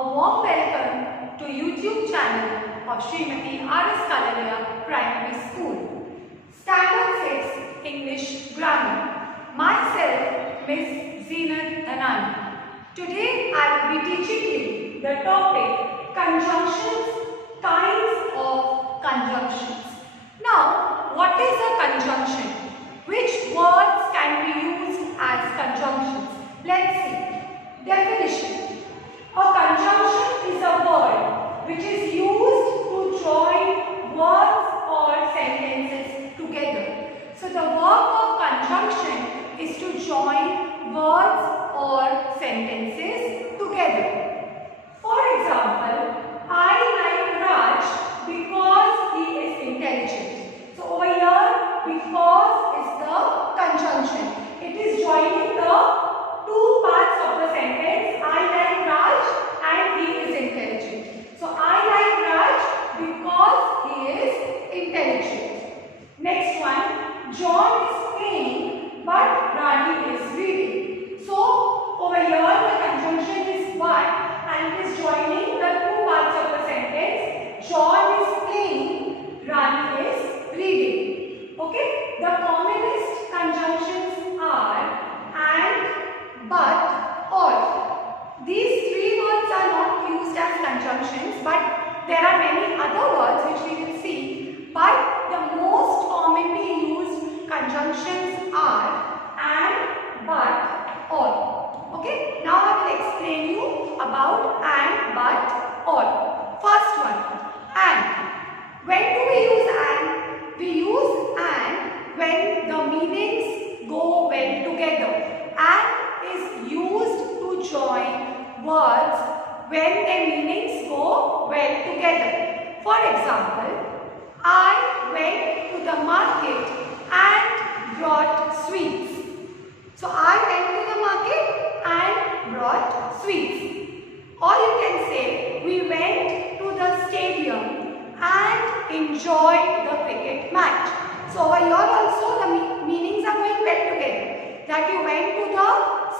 A warm welcome to YouTube channel of Smt.R.S.Kalaria Primary School. Std-6th English Grammar. Myself, Ms Zeenat Dhanani. Today I will be teaching you the topic conjunctions, kinds of conjunctions. Now, what is a conjunction? Which words can be used as conjunctions? Let's see. Definition. A conjunction is a word which is used to join words or sentences together. So the work of conjunction is to join words or sentences together. For example, I like Raj because he is intelligent. So over here, because is the conjunction. It is joining the two parts of the sentence. I like Raj and he is intelligent. So I like Raj because he is intelligent. Next one, John is playing but Rani is reading. So over here the conjunction is but and it is joining the two parts of the sentence. John is playing, Rani is reading. Okay, the commonest conjunctions are and, but, or. These three words are not used as conjunctions, but there are many other words which we will see. But the most commonly used conjunctions are and, but, or. Okay, now I will explain you about and, but, or. First one, and. When do we use and? We use and when the meanings go well together. And is used to join words when their meanings go well together. For example, I went to the market and brought sweets. So I went to the market and brought sweets. Or you can say, we went to the stadium and enjoyed the cricket match. So over here also the meanings are going well together. That you went to the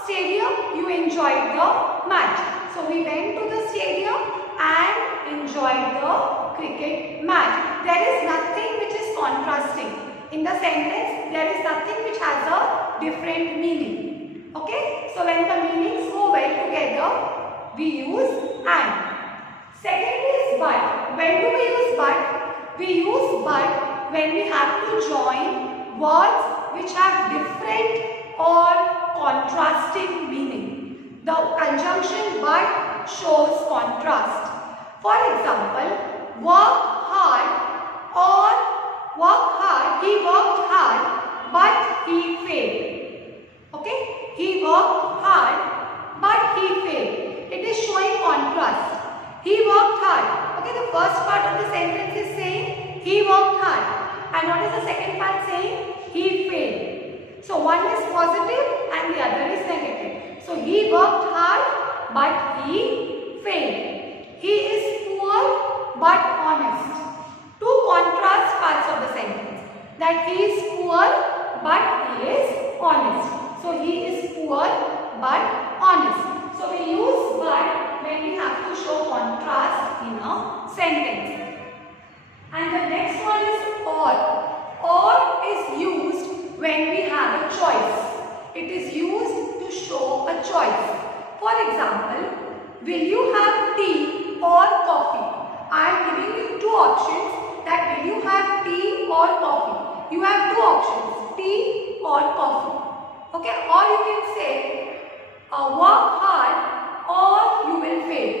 stadium, you enjoyed the match. So we went to the stadium and enjoyed the cricket match. There is nothing which is contrasting. In the sentence, there is nothing which has a different meaning. Okay? So when the meanings go well together, we use and. Second is but. When do we use but? We use but when we have to join words which have different or contrasting meaning. The conjunction but shows contrast. For example, work hard or he worked hard but he failed. Okay? He worked hard but he failed. It is showing contrast. He worked hard. Okay, the first part of the sentence is saying he worked hard. And what is the second part saying? He failed. So one is positive and the other is negative. So he worked hard but he failed. He is poor but honest. Two contrast parts of the sentence. That he is poor but he is honest. So he is poor but honest. So we use but when we have to show contrast in a sentence. And the next one is or. Or is used when we have a choice. It is used to show a choice. For example, will you have tea or coffee? I am giving you two options that will you have tea or coffee. You have two options, tea or coffee. Okay, or you can say work hard or you will fail.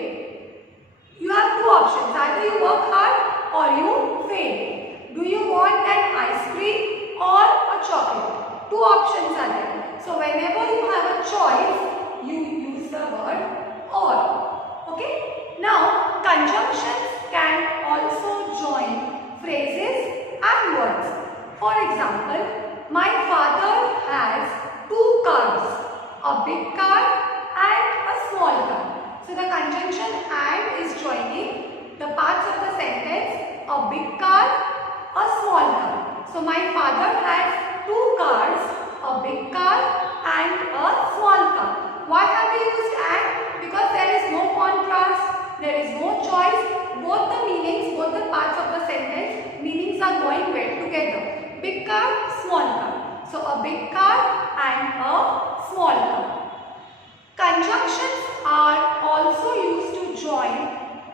You have two options, either you work hard or you fail. Do you want an ice cream or a chocolate? Two options are there. So whenever you have a choice, you use the word or. Okay? Now, conjunctions can also join phrases and words. For example, my father has two cars, a big car and a small car. So the conjunction and is joining the parts of the sentence, a big car, a small car. So my father has two cars, a big car and a small car. Why have we used and? Because there is no contrast. a big car and a small car. Conjunctions are also used to join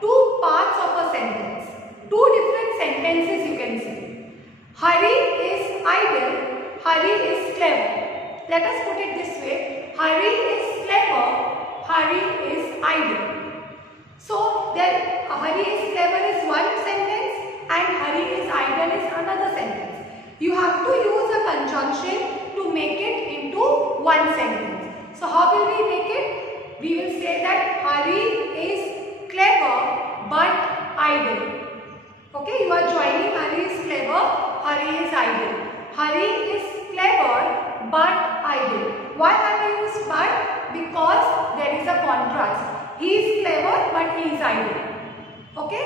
two parts of a sentence. Two different sentences you can say. Hari is idle, Hari is clever. Let us put it this way. Hari is clever, Hari is idle. So then Hari is clever is one sentence and Hari is idle is another sentence. You have to use a conjunction to make it into one sentence. So how will we make it? We will say that Hari is clever but idle. Okay, you are joining Hari is clever, Hari is idle. Hari is clever but idle. Why have we used but? Because there is a contrast. He is clever but he is idle. Okay?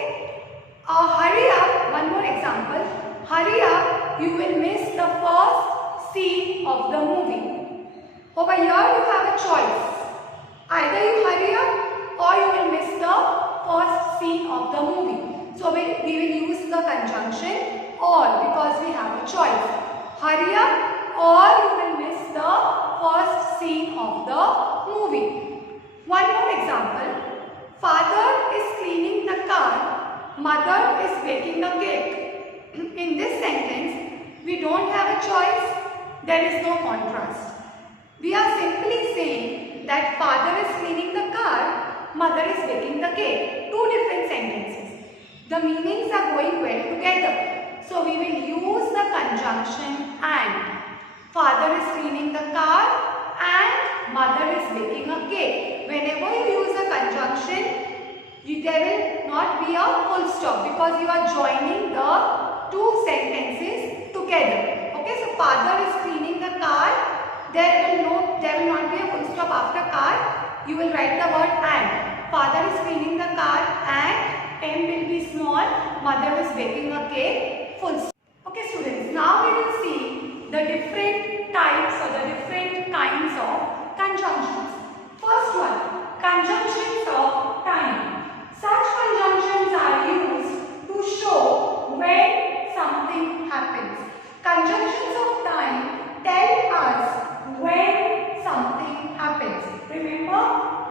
Hurry up, one more example. Hurry up, you will miss the first scene of the movie. Over here you have a choice. Either you hurry up or you will miss the first scene of the movie. So we will use the conjunction or because we have a choice. Hurry up or you will miss the first scene of the movie. One more example. Father is cleaning the car, mother is baking the cake. In this sentence, we don't have a choice, there is no contrast. We are simply saying that father is cleaning the car, mother is baking the cake. Two different sentences. The meanings are going well together. So we will use the conjunction and. Father is cleaning the car and mother is baking a cake. Whenever you use a conjunction, there will not be a full stop because you are joining the two sentences together. Okay, so father is cleaning the car. There will not be a full stop after car. You will write the word and. Father is cleaning the car and M will be small. Mother is baking a cake. Full stop. Okay, students. Now we will see the different types or the different kinds of conjunctions. First one, conjunctions of time. Such conjunctions are used to show when something happens. Conjunctions of time tell us when something happens. Remember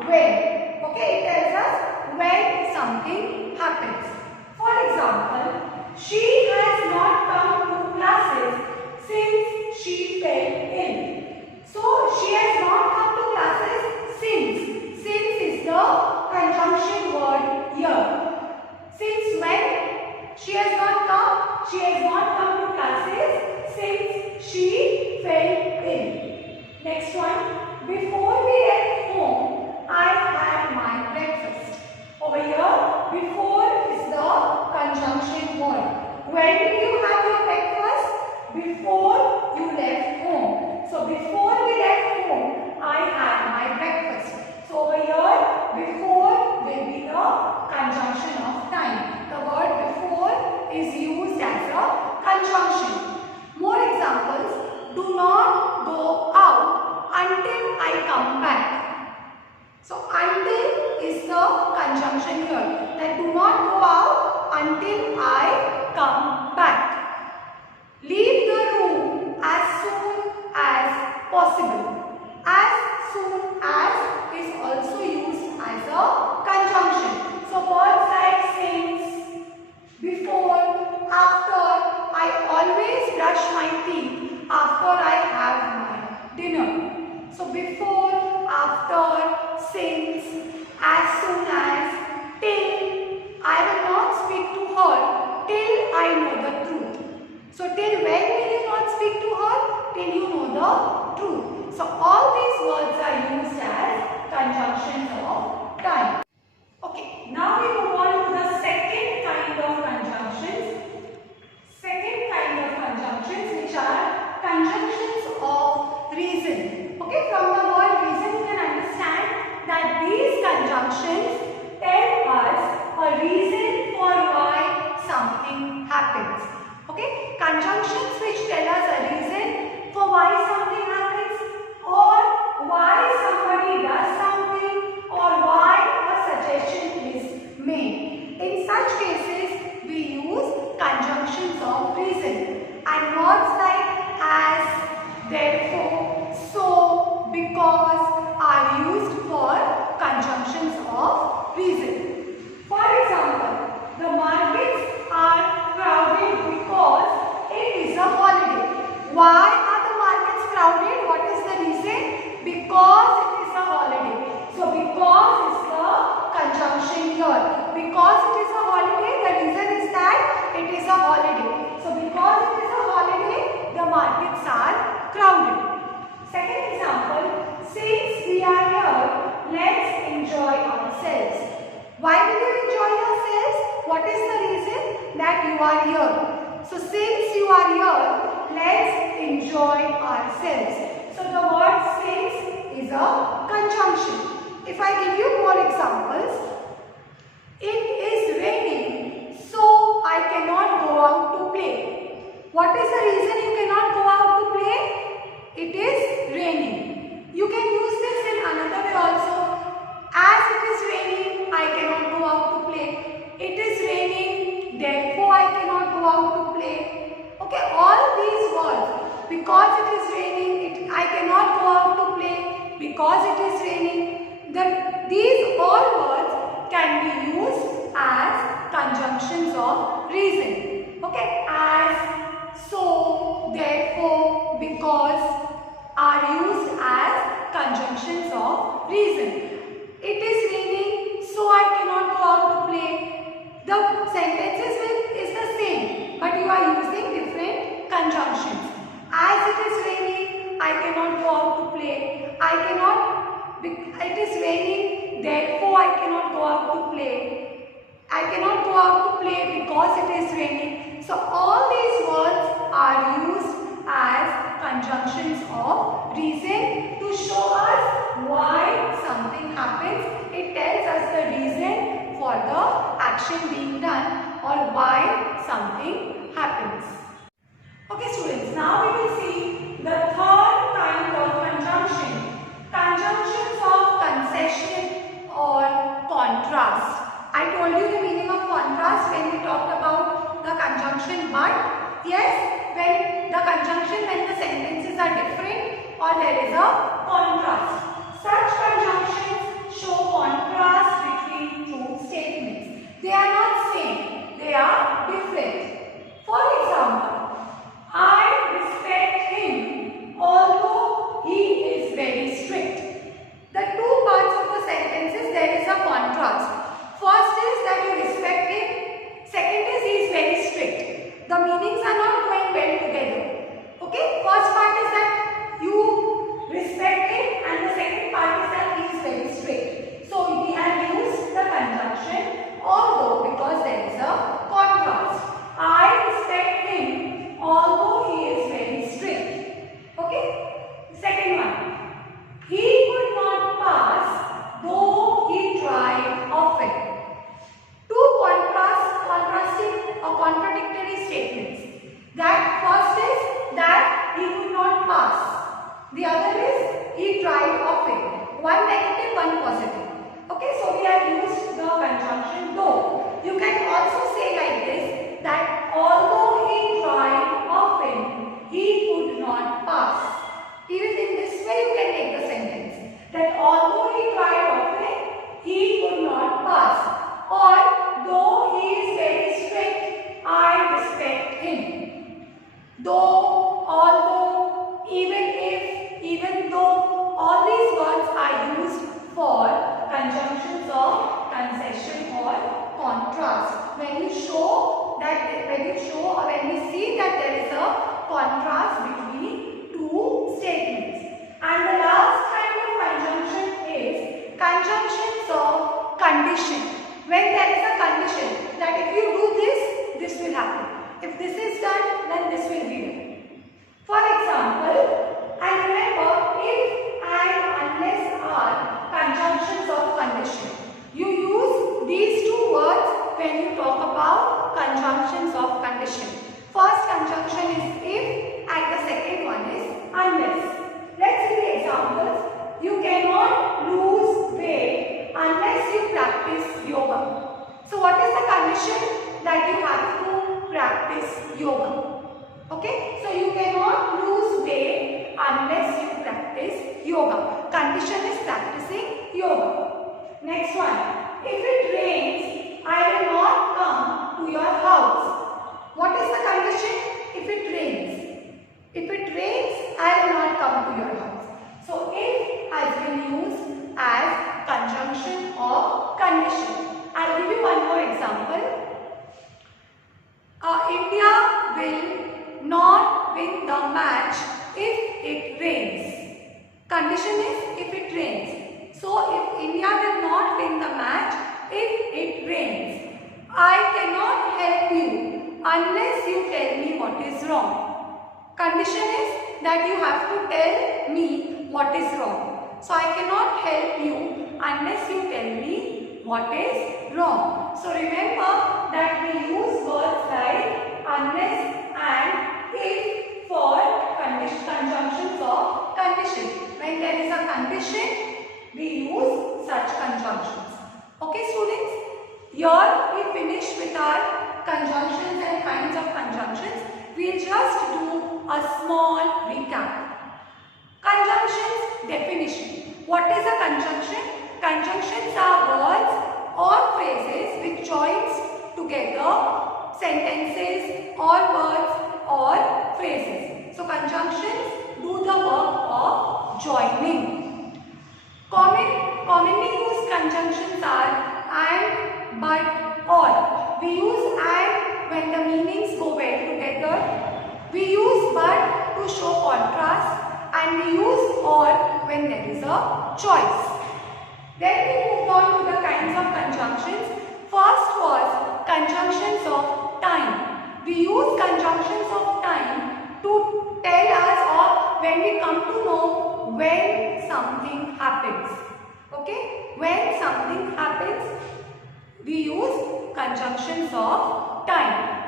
when. Okay, it tells us when something happens. For example, she has not come to classes since she fell ill. So she has not come to classes since. Since is the conjunction word here. Since when she has not come? She has not come to classes since she fell ill. Next one. Before we left home, I had my breakfast. Over here, before is the conjunction word. When did you have your breakfast? Before you left home. So before we left home, I had my breakfast. So over here, before will be the conjunction of time. The word before is used as a conjunction. More examples. Do not go out until I come back. So until is the conjunction here. That do not go out until I come back. Leave the room as soon as possible. As soon as is also used as a conjunction. So words like since, before, after. I always brush my teeth after I have my dinner. So before, after, since, as soon as, till. I will not speak to her till I know the truth. So till when will you not speak to her? Till you know the truth. So all these words are used as conjunctions of time. Okay, now we move on to the second kind of conjunctions. Second kind of conjunctions which are conjunctions of reason. Okay, from the word reason you can understand that these conjunctions tell us a reason for why something happens. Okay, conjunctions which tell us a reason for why something happens or why somebody does something or why a suggestion is made. In such cases, we use conjunctions of reason and words like as, therefore, conjunction here. Because it is a holiday, the reason is that it is a holiday. So because it is a holiday, the markets are crowded. Second example, since we are here, let's enjoy ourselves. Why will you enjoy yourselves? What is the reason that you are here? So since you are here, let's enjoy ourselves. So the word since is a conjunction. If I give you more examples, it is raining, so I cannot go out to play. What is the reason you cannot go out to play? It is raining. You can use this in another way also. As it is raining, I cannot go out to play. It is raining, therefore I cannot go out to play. Okay, all these words. Because it is raining, I cannot go out to play. Because it is raining. These all words can be used as conjunctions of reason. Okay, as, so, therefore, because are used as conjunctions of reason. It is raining, so I cannot go out to play. The sentences is the same, but you are using different conjunctions. As it is raining, I cannot go out to play. It is raining, therefore I cannot go out to play. I cannot go out to play because it is raining. So all these words are used as conjunctions of reason to show us why something happens. It tells us the reason for the action being done or why something happens. Okay students, now we will see the third kind of conjunction. Conjunctions of concession or contrast. I told you the meaning of contrast when we talked about the conjunction but. Yes, when the conjunction when the sentences are different or there is a contrast. Such conjunctions show contrast between two statements. They are not same, they are different. For example, I respect him although he is very strict. The two parts of the sentences there is a contrast. First is that you respect him, second is he is very strict. The meanings are not going well together. Okay, first part is that you respect him and the second part is that he is very strict. So we have used the conjunction although because there is a contrast. I respect him although he is very strict. Okay, second one. He could not pass though he tried often. Two contrasting or contradictory statements. That first is that he could not pass. The other is he tried often. One negative, one positive. Okay, so we have used the conjunction though. You can also say like this that although he tried often, he could not pass. Even in this way you can take the sentence that although he tried often, he could not pass. Or though he is very strict, I respect him. Though, although, even if, even though, all these words are used for conjunctions of concession or contrast. When you show or when we see that there is a contrast between two statements. And the last kind of conjunction is conjunctions of condition. When there is a condition that if you do this, this will happen. If this is done, then this will be done. For example, and remember, if and unless are conjunctions of condition. You use these two words when you talk about conjunctions of condition. First conjunction is if and the second one is unless. Let's see the examples. You cannot lose weight unless you practice yoga. So what is the condition? That you have to practice yoga. Okay? So you cannot lose weight unless you practice yoga. Condition is practicing yoga. Next one. If it rains, I will not come to your house. What is the condition? If it rains. If it rains, I will not come to your house. So if has been used as conjunction of condition. unless you tell me what is wrong. Condition is that you have to tell me what is wrong. So I cannot help you unless you tell me what is wrong. So remember that we use words like unless and if for conjunctions of condition. When there is a condition, we use such conjunctions. Okay students, here we finish with our conjunctions and kinds of conjunctions. We'll just do a small recap. Conjunctions definition. What is a conjunction? Conjunctions are words or phrases which joins together sentences or words or phrases. So conjunctions do the work of joining. Commonly used conjunctions are and, but, or. We use and when the meanings go well together. We use but to show contrast, and we use or when there is a choice. Then we move on to the kinds of conjunctions. First was conjunctions of time. We use conjunctions of time to tell us or when we come to know when something happens. Okay? When something happens, we use conjunctions of time.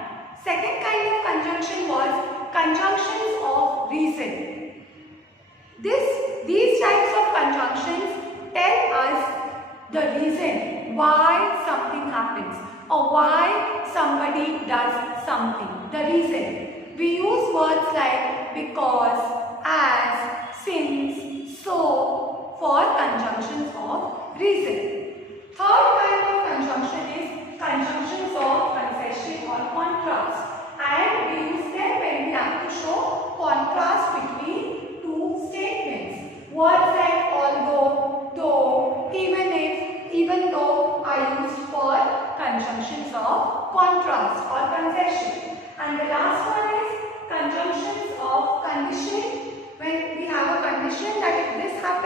Second kind of conjunction was conjunctions of reason. These types of conjunctions tell us the reason why something happens or why somebody does something. The reason. We use words like because, as, since, so for conjunctions of reason. Third kind of conjunction is conjunctions of concession or contrast, and we use them when we have to show contrast between two statements. Words like although, though, even if, even though are used for conjunctions of contrast or concession. And the last one is conjunctions of condition. When we have a condition that if this happens,